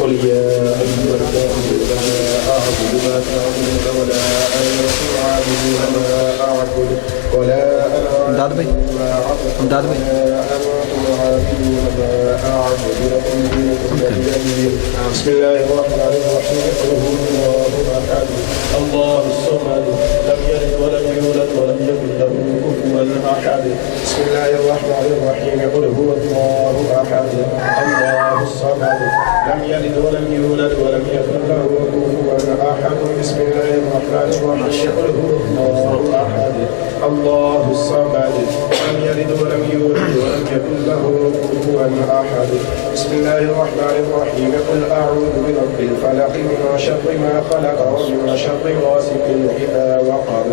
قل يا أيها الكافرون لا أعبد ما تعبدون ولا أنتم عابدون ما أعبد ولا أنا عابد ما عبدتم ولا أنتم عابدون ما أعبد لكم دينكم ولي دين. بسم الله الرحمن الرحيم. قل هو الله أحد الله الصمد لم يلد ولم يولد ولم يكن له كفوا أحد. بسم الله الرحمن الرحيم. قل هو الله أحد الله الصمد لم يلد ولم يولد ولم يكن له كفوا أحد. بسم الله الرحمن الرحيم. قل هو الله أحد الله الصمد لم يلد ولم يولد ولم يكن له كفوا أحد. بسم الله الرحمن الرحيم. قل أعوذ برب الفلق من شر ما خلق ومن شر غاسق إذا وقب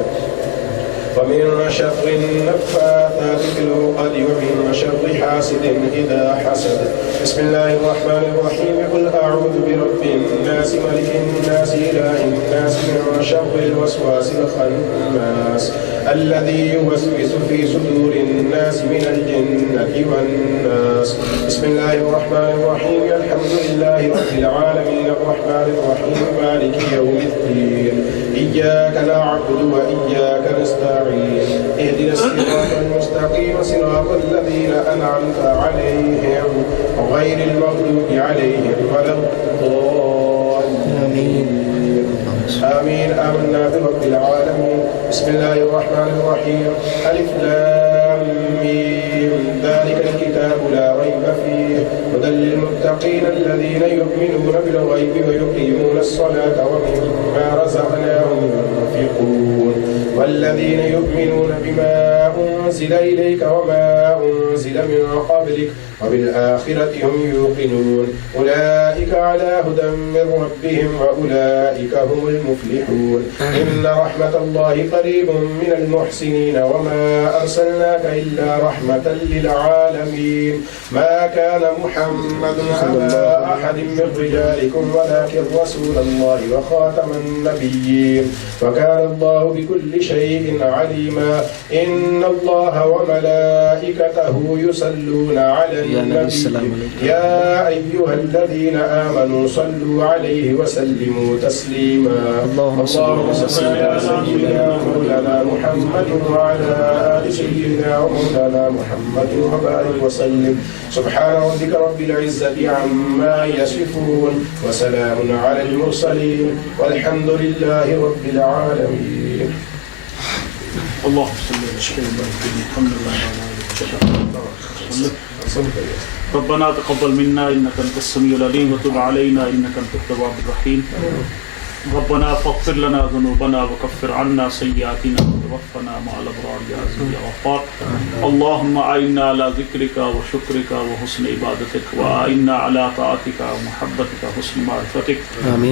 ومن شر النفاثات في العقد ومن شر حاسد إذا حسد. بسم الله الرحمن الرحيم. قل أعوذ برب الناس ملك الناس إله الناس من شر الوسواس الخناس الذي يوسوس في صدور الناس من الجنة والناس. بسم الله الرحمن الرحيم. الحمد لله رب العالمين الرحمن الرحيم مالك يوم الدين إياك نعبد وإياك نستعين اهدنا الصراط المستقيم صراط الذين أنعمت عليهم غير المغضوب عليهم ولا الضالين. آمين. آمنا برب العالمين. بسم الله الرحمن الرحيم. ألف لام ميم ذلك الكتاب لا ريب فيه هدى للمتقين الذين يؤمنون بالغيب ويقيمون الصلاة ومما رزقناهم ينفقون والذين يؤمنون بما أنزل إليك وما أنزل من قبلك وبالآخرة هم يوقنون أولئك على هدى من ربهم وأولئك هم المفلحون. إن رحمة الله قريب من المحسنين وما أرسلناك إلا رحمة للعالمين. ما كان محمد أبا أحد من رجالكم ولكن رسول الله وخاتم النبيين وكان الله بكل شيء عليما. إن الله وملائكته يصلون على النبي يا أيها الذين آمنوا صلوا عليه وسلموا تسليما. اللهم صل على سيدنا مولانا محمد وعلى آل سيدنا ومولانا محمد وبارك وسلم. سبحان ربك رب العزة عما يصفون وسلام على المرسلين والحمد لله رب العالمين. اللهم صل على سيدنا محمد ربنا تقبل منا إنك أنت السميع العليم وتب علينا إنك أنت التواب الرحيم. ربنا فاغفر لنا ذنوبنا وكفر عنا سيئاتنا وتوفنا مع الأبرار يا عزيز يا غفار. اللهم أعنا على ذكرك وشكرك وحسن عبادتك وأعنا على طاعتك ومحبتك وحسن معرفتك.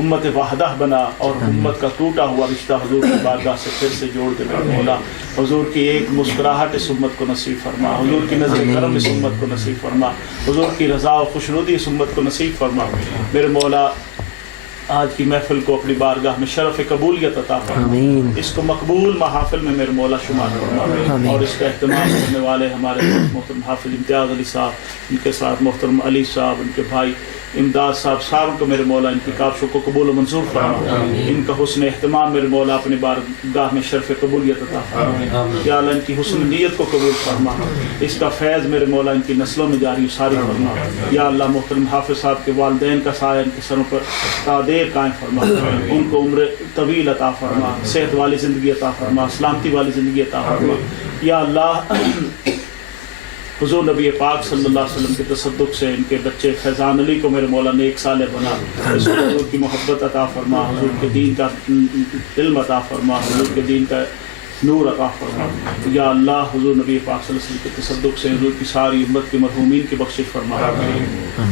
امت وحدہ بنا اور امت کا ٹوٹا ہوا رشتہ حضور کی بارگاہ سے پھر سے جوڑ دے میرے مولا. حضور کی ایک مسکراہٹ اس امت کو نصیب فرما, حضور کی نظر کرم اس امت کو نصیب فرما, حضور کی رضا و خوشنودی اس امت کو نصیب فرما میرے مولا. آج کی محفل کو اپنی بارگاہ میں شرف قبولیت عطا فرما, اس کو مقبول محافل میں میرے مولا شمار فرما, اور اس کا اہتمام کرنے والے ہمارے محترم حافظ امتیاز علی صاحب, ان کے ساتھ محترم علی صاحب, ان کے بھائی امداد صاحب, ساروں کو میرے مولا ان کی کاوشوں کو قبول و منظور فرما. ان کا حسن اہتمام میرے مولا اپنی بارگاہ میں شرف قبولیت عطا فرما. یا اللہ ان کی حسن نیت کو قبول فرما, اس کا فیض میرے مولا ان کی نسلوں میں جاری و ساری فرما. یا اللہ محترم حافظ صاحب کے والدین کا سایہ ان کے سروں پر تعدیر قائم فرما, ان کو عمر طویل عطا فرما, صحت والی زندگی عطا فرما, سلامتی والی زندگی عطا فرما. یا اللہ حضور نبی پاک صلی اللہ علیہ وسلم کے تصدق سے ان کے بچے فیضان علی کو میرے مولا نیک صالح بنا, اس کو حضور کی محبت عطا فرما, حضور کے دین کا علم عطا فرما, حضور کے دین کا نور عطا فرما. یا اللہ حضور نبی پاک صلی اللہ علیہ وسلم کے تصدق سے حضور کی ساری امت کے مرحومین کی بخشش فرما,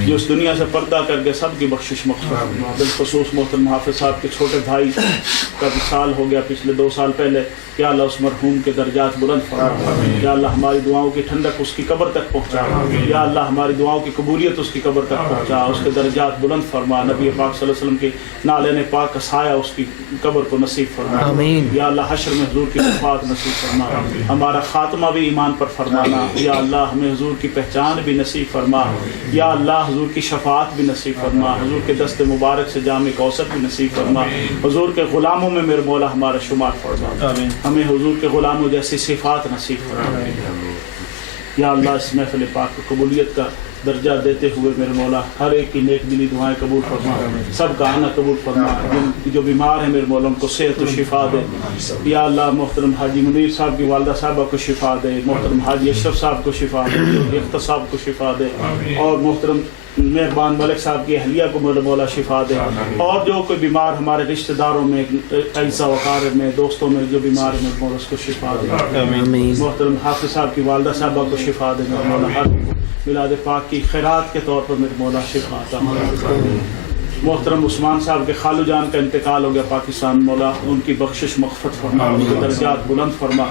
جو اس دنیا سے پردہ کر کے سب کی بخشش مغفرت فرما. بالخصوص محترم حافظ صاحب کے چھوٹے بھائی کا وصال ہو گیا پچھلے 2 سال پہلے. یا اللہ اس مرحوم کے درجات بلند فرما. یا اللہ ہماری دعاؤں کی ٹھنڈک اس کی قبر تک پہنچا. یا اللہ ہماری دعاؤں کی قبولیت اس کی قبر تک پہنچا, اس کے درجات بلند فرما. نبی پاک صلی اللہ علیہ وسلم کے نالین پاک کا سایہ اس کی قبر کو نصیب فرما. یا اللہ حشر میں حضور کی شفاعت نصیب فرما. ہمارا خاتمہ بھی ایمان پر فرمانا. یا اللہ ہمیں حضور کی پہچان بھی نصیب فرما. یا اللہ حضور کی شفاعت بھی نصیب فرما. حضور کے دست مبارک سے جام کوثر بھی نصیب فرما. حضور کے غلاموں میں میرے مولا ہمارا شمار فرما. ہمیں حضور کے غلاموں جیسی صفات نصیب فرما. یا اللہ اس محفل پاک کو قبولیت کا درجہ دیتے ہوئے میرے مولا ہر ایک کی نیک دلی دعائیں قبول فرما, سب کا آنا قبول فرما. جو بیمار ہیں میرے مولا ان کو صحت و شفا دے. یا اللہ محترم حاجی منیر صاحب کی والدہ صاحبہ کو شفا دے, محترم حاجی اشرف صاحب کو شفا دے, اختر صاحب کو شفا دے, اور محترم مہربان ملک صاحب کی اہلیہ کو میرے مولا شفا دے. اور جو کوئی بیمار ہمارے رشتہ داروں میں, اعزا و اقارب میں, دوستوں میں جو بیمار ہیں میرے مولا اس کو شفا دے. محترم حافظ صاحب کی والدہ صاحبہ کو شفا دے میرے مولا. ہر میلاد پاک کی خیرات کے طور پر میرے مولا شفا عطا فرما. محترم عثمان صاحب کے خالو جان کا انتقال ہو گیا پاکستان, مولا ان کی بخشش مغفرت فرما, ان کے درجات بلند فرما.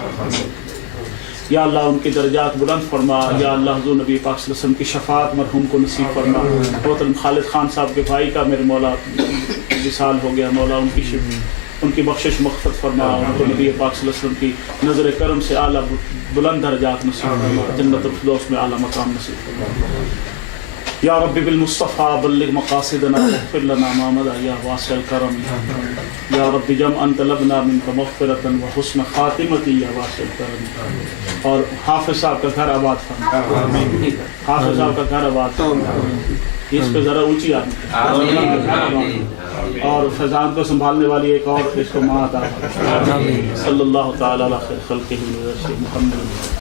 یا اللہ ان کی درجات بلند فرما. یا اللہ حضور نبی پاک صلی اللہ علیہ وسلم کی شفاعت مرحوم کو نصیب فرما. محترم خالد خان صاحب کے بھائی کا میرے مولا وصال ہو گیا, مولا ان کی بخشش مغفرت فرما. ان کو نبی پاک صلی اللہ علیہ وسلم کی نظر کرم سے اعلیٰ بلند درجات نصیب فرما, جنت الفردوس میں اعلیٰ مقام نصیب فرما. یا رب بالمصطفیٰ بلغ مقاصدنا واغفر لنا ما مضى یا واسع الکرم. یا رب جمعا طلبنا منك مغفرة وحسن خاتمتی یا واسع الکرم. اور حافظ صاحب کا گھر آباد فرما, حافظ صاحب کا گھر آباد فرما. اس پہ ذرا اونچی آدمی, اور فیضان کو سنبھالنے والی ایک اور اس کو ماں عطا فرما. صلی اللہ تعالی علی خیر خلقہ محمد.